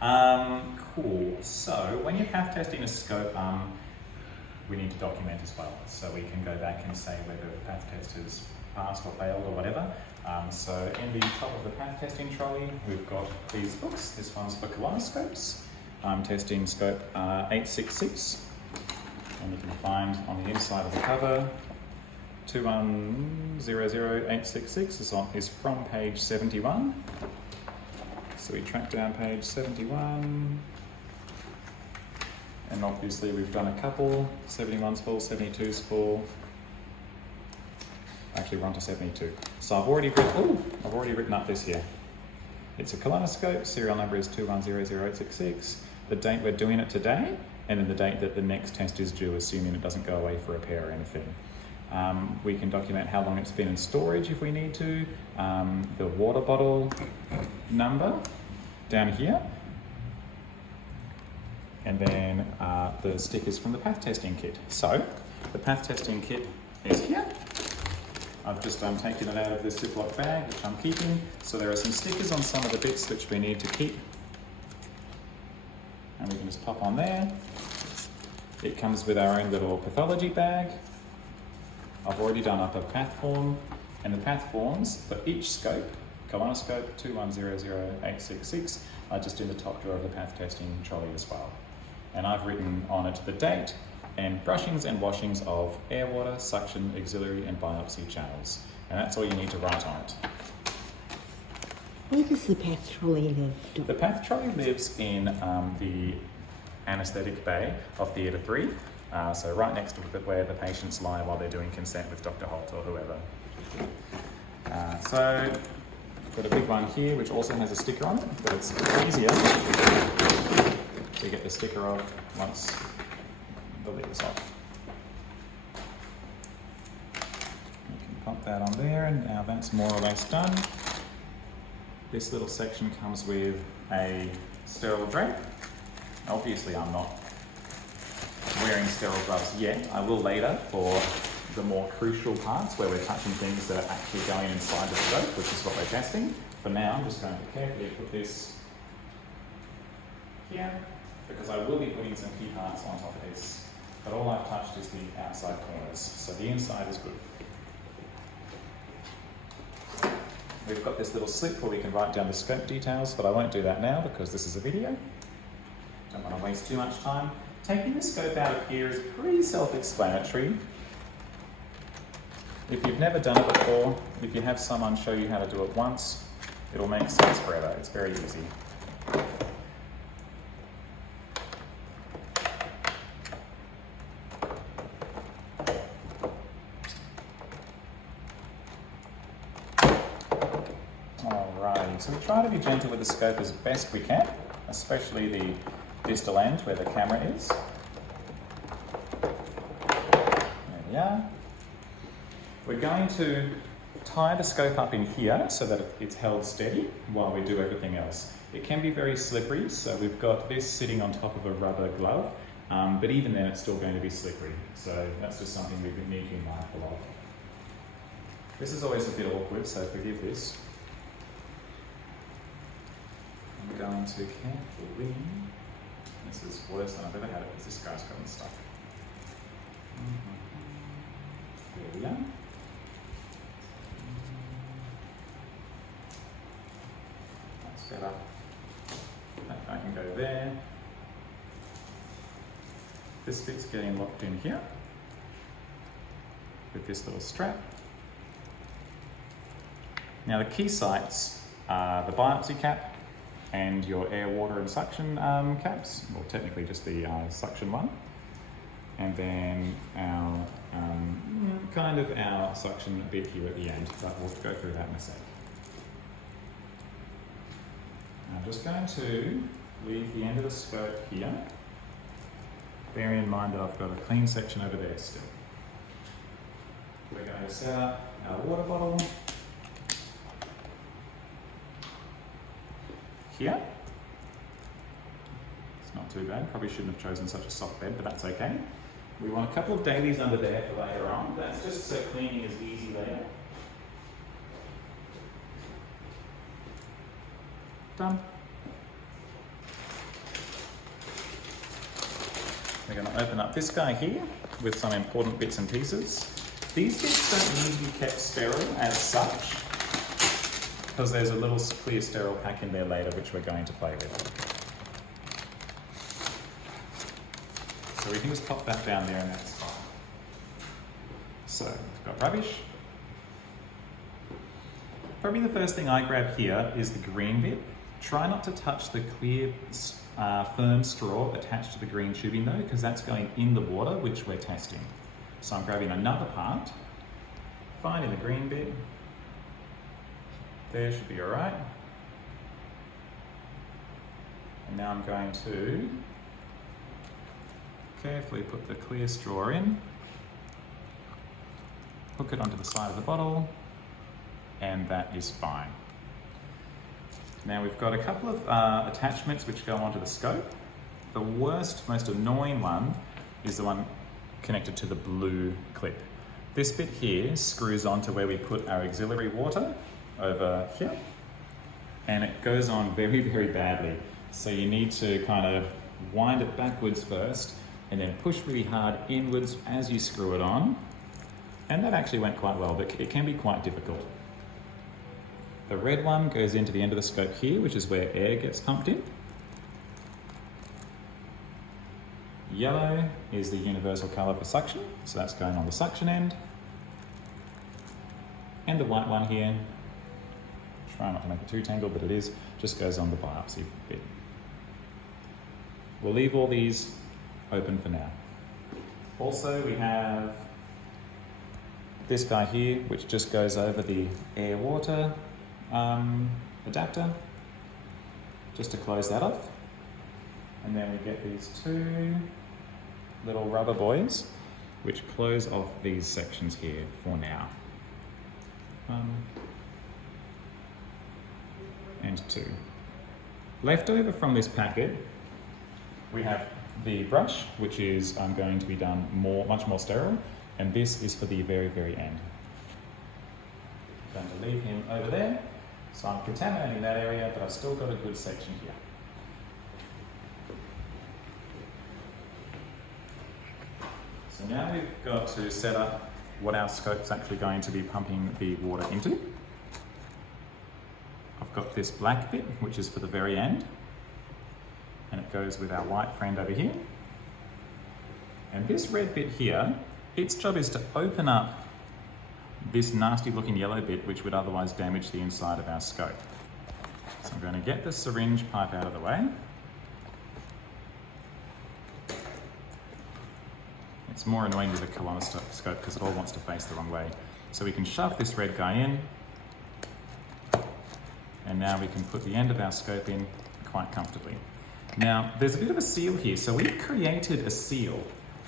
Cool. So when you're path testing a scope, we need to document as well. So we can go back and say whether the path test has passed or failed or whatever. So in the top of the path testing trolley, we've got these books. This one's for colonoscopes. I'm testing scope 866. And you can find on the inside of the cover, 2100866 is from page 71. So we track down page 71. And obviously we've done a couple. 71's full, 72's full. Actually, we're on to 72. So I've already written up this here. It's a colonoscope, serial number is 2100866, the date we're doing it today, and then the date that the next test is due, assuming it doesn't go away for repair or anything. We can document how long it's been in storage if we need to, the water bottle number down here, and then the stickers from the path testing kit. So the path testing kit is here. I've just taken it out of this Ziploc bag, which I'm keeping. So there are some stickers on some of the bits which we need to keep. And we can just pop on there. It comes with our own little pathology bag. I've already done up a path form, and the path forms for each scope, colonoscope 2100866, are just in the top drawer of the path testing trolley as well. And I've written on it the date, and brushings and washings of air, water, suction, auxiliary and biopsy channels. And that's all you need to write on it. Where does the path trolley live? The path trolley lives in the anaesthetic bay of Theatre 3, so right next to where the patients lie while they're doing consent with Dr. Holt or whoever. So I've got a big one here which also has a sticker on it, but it's easier to get the sticker off once the lid is off. You can pop that on there, and now that's more or less done. This little section comes with a sterile drape. Obviously I'm not wearing sterile gloves yet. I will later for the more crucial parts where we're touching things that are actually going inside the scope, which is what we're testing. For now, I'm just going to carefully put this here, because I will be putting some key parts on top of this. But all I've touched is the outside corners, so the inside is good. We've got this little slip where we can write down the scope details, but I won't do that now because this is a video. Don't want to waste too much time. Taking the scope out of here is pretty self-explanatory. If you've never done it before, if you have someone show you how to do it once, it'll make sense forever. It's very easy. So we try to be gentle with the scope as best we can, especially the distal end where the camera is. There we are. We're going to tie the scope up in here so that it's held steady while we do everything else. It can be very slippery, so we've got this sitting on top of a rubber glove, but even then it's still going to be slippery. So that's just something we need to be mindful of. This is always a bit awkward, so forgive this. I'm going to carefully, this is worse than I've ever had it because this guy's gotten stuck. There we are. That's better. That guy can go there. This bit's getting locked in here with this little strap. Now the key sites are the biopsy cap and your air, water and suction caps, well technically just the suction one, and then our kind of our suction bit here at the end, but we'll go through that in a sec. I'm just going to leave the end of the scope here, bearing in mind that I've got a clean section over there still. We're going to set up our water bottle here. It's not too bad, probably shouldn't have chosen such a soft bed, but that's okay. We want a couple of dailies under there for later on. That's just so cleaning is easy later. Done. We're going to open up this guy here with some important bits and pieces. These bits don't need to be kept sterile as such, because there's a little clear sterile pack in there later which we're going to play with. So we can just pop that down there and that's fine. So we've got rubbish. Probably the first thing I grab here is the green bit. Try not to touch the clear, firm straw attached to the green tubing though, because that's going in the water which we're testing. So I'm grabbing another part, finding the green bit. There should be all right. And now I'm going to carefully put the clear straw in, hook it onto the side of the bottle, and that is fine. Now we've got a couple of attachments which go onto the scope. The worst, most annoying one is the one connected to the blue clip. This bit here screws onto where we put our auxiliary water over here, and it goes on very, very badly. So you need to kind of wind it backwards first and then push really hard inwards as you screw it on. And that actually went quite well, but it can be quite difficult. The red one goes into the end of the scope here, which is where air gets pumped in. Yellow is the universal colour for suction, so that's going on the suction end. And the white one here, try not to make it too tangled, but it is, just goes on the biopsy bit. We'll leave all these open for now. Also, we have this guy here, which just goes over the air-water adapter, just to close that off. And then we get these two little rubber buoys, which close off these sections here for now. And two. Left over from this packet, we have the brush, which is going to be done much more sterile, and this is for the very, very end. I'm going to leave him over there, so I'm contaminating that area, but I've still got a good section here. So now we've got to set up what our scope's actually going to be pumping the water into. I've got this black bit, which is for the very end, and it goes with our white friend over here. And this red bit here, its job is to open up this nasty looking yellow bit, which would otherwise damage the inside of our scope. So I'm going to get the syringe pipe out of the way. It's more annoying with a colonoscope because it all wants to face the wrong way. So we can shove this red guy in, and now we can put the end of our scope in quite comfortably. Now, there's a bit of a seal here. So we've created a seal.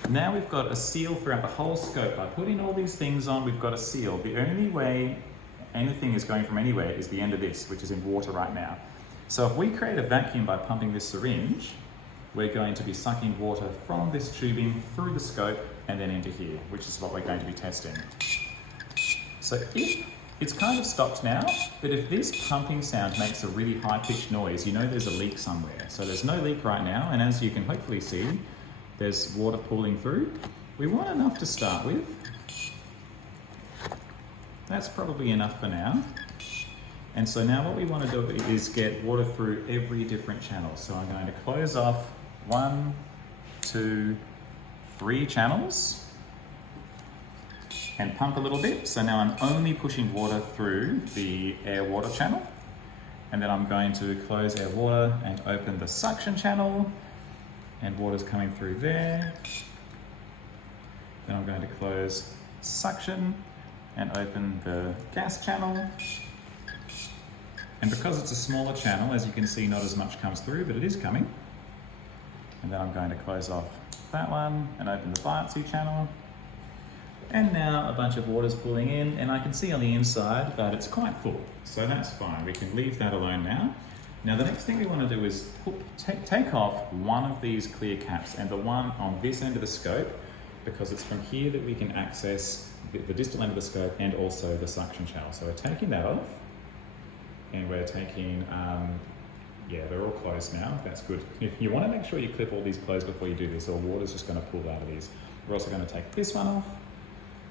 Now we've got a seal throughout the whole scope. By putting all these things on, we've got a seal. The only way anything is going from anywhere is the end of this, which is in water right now. So if we create a vacuum by pumping this syringe, we're going to be sucking water from this tubing through the scope and then into here, which is what we're going to be testing. So if it's kind of stopped now, but if this pumping sound makes a really high-pitched noise, you know there's a leak somewhere. So there's no leak right now, and as you can hopefully see, there's water pooling through. We want enough to start with. That's probably enough for now. And so now what we want to do is get water through every different channel. So I'm going to close off 1, 2, 3 channels and pump a little bit. So now I'm only pushing water through the air-water channel. And then I'm going to close air-water and open the suction channel. And water's coming through there. Then I'm going to close suction and open the gas channel. And because it's a smaller channel, as you can see, not as much comes through, but it is coming. And then I'm going to close off that one and open the biopsy channel. And now a bunch of water's pooling in, and I can see on the inside that it's quite full. So that's fine, we can leave that alone now. Now the next thing we want to do is take off one of these clear caps, and the one on this end of the scope, because it's from here that we can access the distal end of the scope and also the suction channel. So we're taking that off, and we're taking Yeah, they're all closed now. That's good. You want to make sure you clip all these closed before you do this, or water's just going to pool out of these. We're also going to take this one off,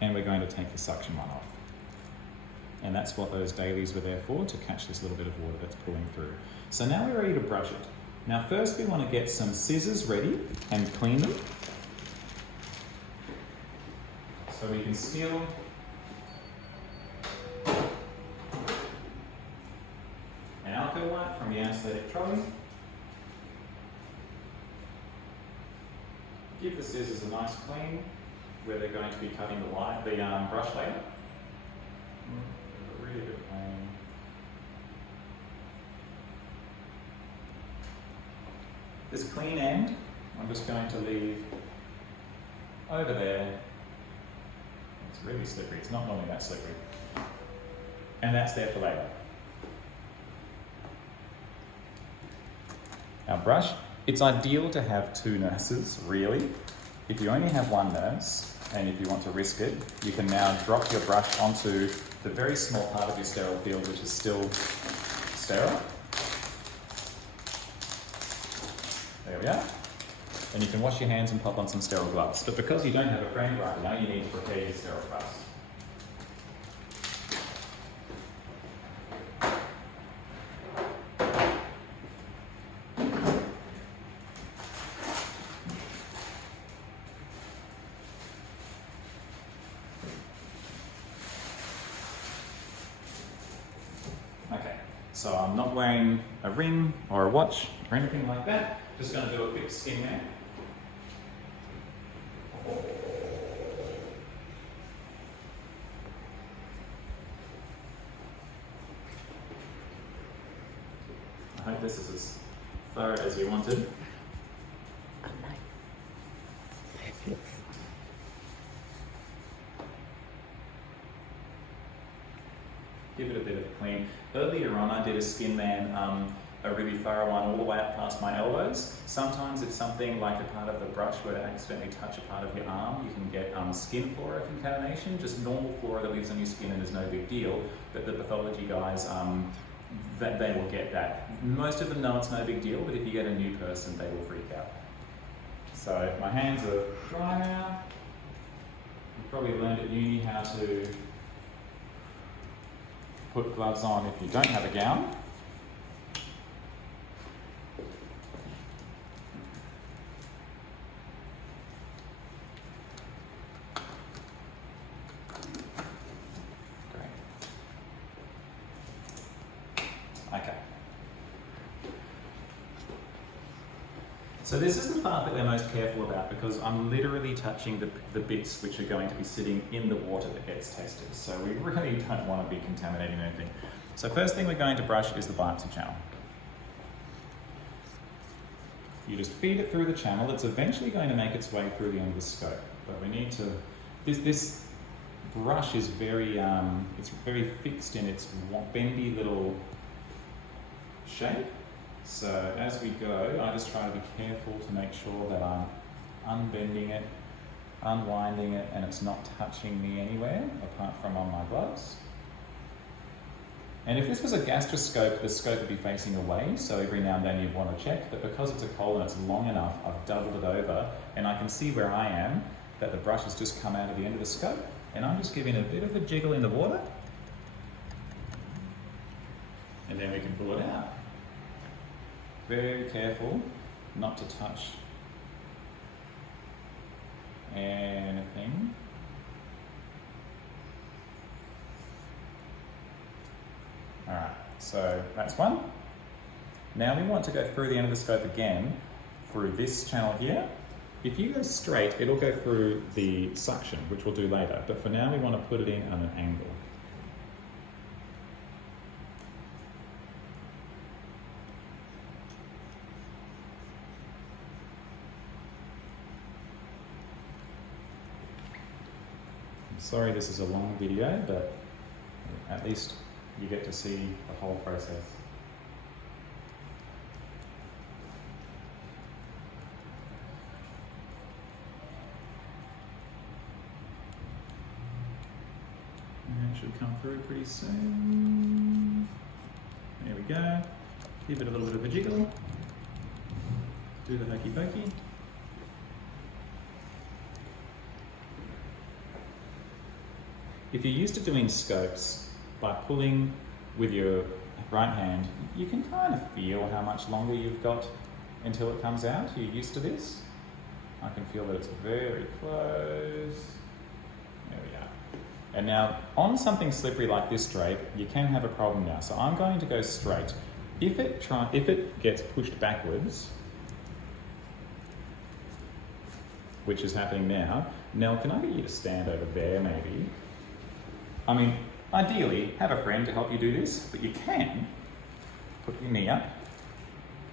and we're going to take the suction one off. And that's what those dailies were there for, to catch this little bit of water that's pulling through. So now we're ready to brush it. Now first we want to get some scissors ready and clean them. So we can steal an alkyl wipe from the anesthetic trolley. Give the scissors a nice clean where they're going to be cutting the brush later. Really good clean. This clean end, I'm just going to leave over there. It's really slippery. It's not normally that slippery. And that's there for later. Our brush, it's ideal to have 2 nurses, really. If you only have 1 nurse, and if you want to risk it, you can now drop your brush onto the very small part of your sterile field which is still sterile. There we are. And you can wash your hands and pop on some sterile gloves. But because you don't have a friend right now, you need to prepare your sterile gloves. Okay, so I'm not wearing a ring or a watch or anything like that. Just going to do a quick skin there. I hope this is as thorough as you wanted. Oh, nice. Give it a bit of a clean. Earlier on I did a skin man, a really thorough one all the way up past my elbows. Sometimes if something like a part of the brush were to accidentally touch a part of your arm, you can get skin flora contamination. Just normal flora that lives on your skin and is no big deal, but the pathology guys, they will get that. Most of them know it's no big deal, but if you get a new person, they will freak out. So my hands are dry now. You probably learned at uni how to put gloves on if you don't have a gown. Great. Okay. So this is the part that we're most careful about because I'm literally touching the bits which are going to be sitting in the water that gets tested. So we really don't want to be contaminating anything. So first thing we're going to brush is the biopsy channel. You just feed it through the channel. It's eventually going to make its way through the end of the scope. But we need to, this brush is it's very fixed in its bendy little shape. So as we go, I just try to be careful to make sure that I'm unbending it, unwinding it, and it's not touching me anywhere apart from on my gloves. And if this was a gastroscope, the scope would be facing away, so every now and then you'd want to check, but because it's a colon, it's long enough, I've doubled it over, and I can see where I am, that the brush has just come out of the end of the scope, and I'm just giving a bit of a jiggle in the water, and then we can pull it out. Very careful not to touch anything. Alright, so that's one. Now we want to go through the end of the scope again through this channel here. If you go straight, it'll go through the suction, which we'll do later, but for now we want to put it in at an angle. Sorry this is a long video, but at least you get to see the whole process. And it should come through pretty soon. There we go. Give it a little bit of a jiggle. Do the hokey pokey. If you're used to doing scopes by pulling with your right hand, you can kind of feel how much longer you've got until it comes out. You're used to this. I can feel that it's very close. There we are. And now, on something slippery like this drape, you can have a problem now. So I'm going to go straight. If it gets pushed backwards, which is happening now, Nell, can I get you to stand over there maybe? I mean, ideally, have a friend to help you do this, but you can put your knee up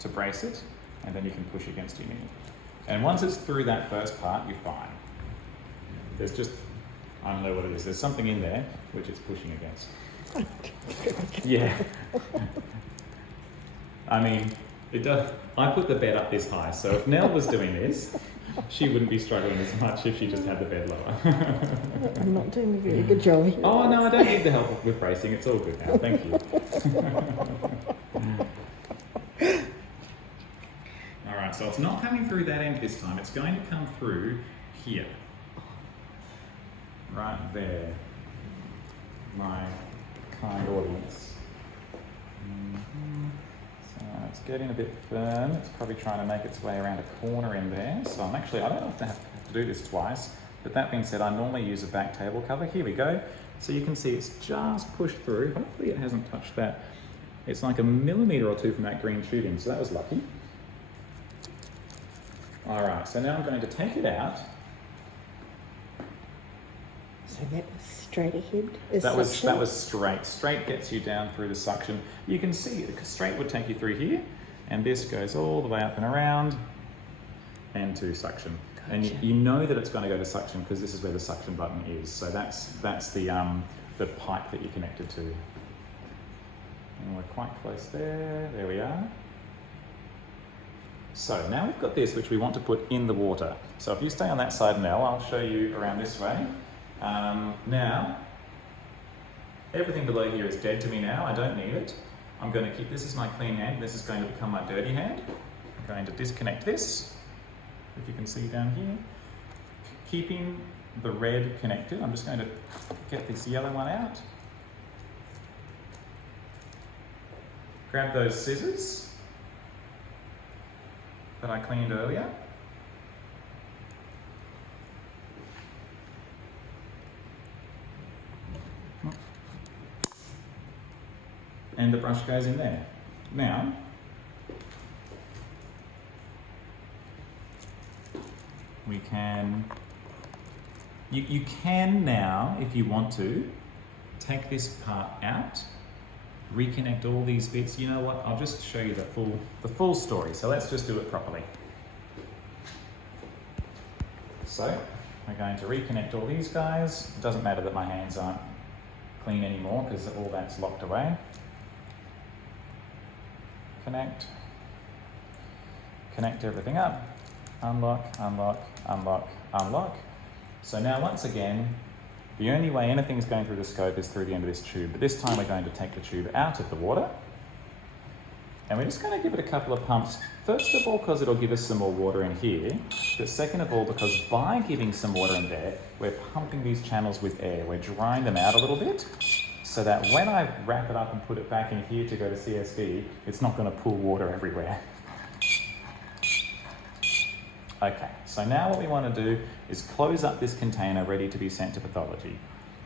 to brace it, and then you can push against your knee. And once it's through that first part, you're fine. There's just, I don't know what it is, there's something in there which it's pushing against. Yeah. I mean, it does. I put the bed up this high, so if Nell was doing this, she wouldn't be struggling as much if she just had the bed lower. I'm not doing a very good job here. Oh no, I don't need the help with bracing. It's all good now. Thank you. All right, so it's not coming through that end this time. It's going to come through here. Right there. My kind audience. So it's getting a bit firm. It's probably trying to make its way around a corner in there. So I don't have to do this twice. But that being said, I normally use a back table cover. Here we go. So you can see it's just pushed through. Hopefully it hasn't touched that. It's like 1 millimetre or 2 from that green tubing, so that was lucky. All right, so now I'm going to take it out. So that was straight ahead. That was straight. Straight gets you down through the suction. You can see it, straight would take you through here, and this goes all the way up and around, and to suction. Gotcha. And you know that it's going to go to suction because this is where the suction button is. So that's the pipe that you're connected to. And we're quite close there. There we are. So now we've got this, which we want to put in the water. So if you stay on that side now, I'll show you around this way. Now, everything below here is dead to me now. I don't need it. I'm going to keep this as my clean hand. This is going to become my dirty hand. I'm going to disconnect this, if you can see down here. Keeping the red connected, I'm just going to get this yellow one out. Grab those scissors that I cleaned earlier. And the brush goes in there. Now, we can, you can now, if you want to, take this part out, reconnect all these bits. You know what, I'll just show you the full story. So let's just do it properly. So, we're going to reconnect all these guys. It doesn't matter that my hands aren't clean anymore because all that's locked away. Connect everything up, unlock, unlock, unlock, unlock. So now once again, the only way anything's going through the scope is through the end of this tube, but this time we're going to take the tube out of the water and we're just going to give it a couple of pumps. First of all, because it'll give us some more water in here, but second of all, because by giving some water in there, we're pumping these channels with air. We're drying them out a little bit, so that when I wrap it up and put it back in here to go to CSV, it's not going to pull water everywhere. Okay, so now what we want to do is close up this container ready to be sent to pathology.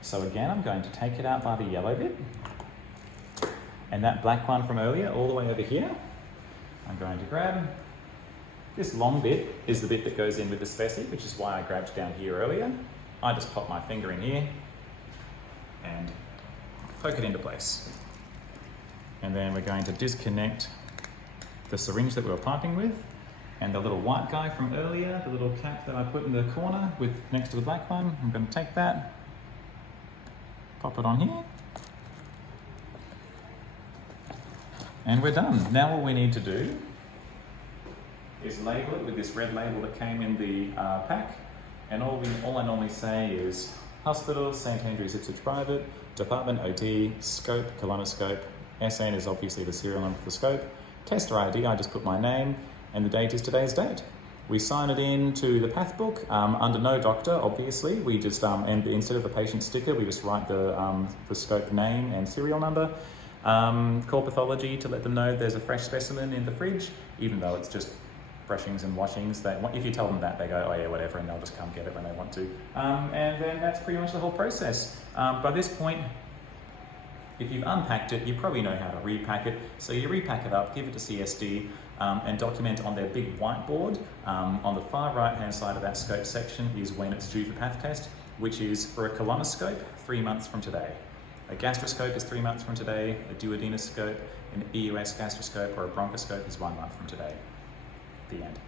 So again, I'm going to take it out by the yellow bit, and that black one from earlier all the way over here, I'm going to grab. This long bit is the bit that goes in with the specie, which is why I grabbed down here earlier. I just pop my finger in here and poke it into place. And then we're going to disconnect the syringe that we were piping with, and the little white guy from earlier, the little cap that I put in the corner with next to the black one. I'm going to take that, pop it on here, and we're done. Now all we need to do is label it with this red label that came in the pack, and all I normally say is Hospital, St Andrews Ipswich Private, Department OT, Scope, colonoscope, SN is obviously the serial number for the scope, Tester ID, I just put my name, and the date is today's date. We sign it in to the path book under no doctor, obviously. We just, and instead of the patient sticker, we just write the scope name and serial number. Call pathology to let them know there's a fresh specimen in the fridge, even though it's just brushings and washings. If you tell them that, they go, oh yeah, whatever, and they'll just come get it when they want to. And then that's pretty much the whole process. By this point, if you've unpacked it, you probably know how to repack it. So you repack it up, give it to CSD, and document on their big whiteboard. On the far right-hand side of that scope section is when it's due for path test, which is for a colonoscope, 3 months from today. A gastroscope is 3 months from today. A duodenoscope, an EUS gastroscope, or a bronchoscope is 1 month from today. The end.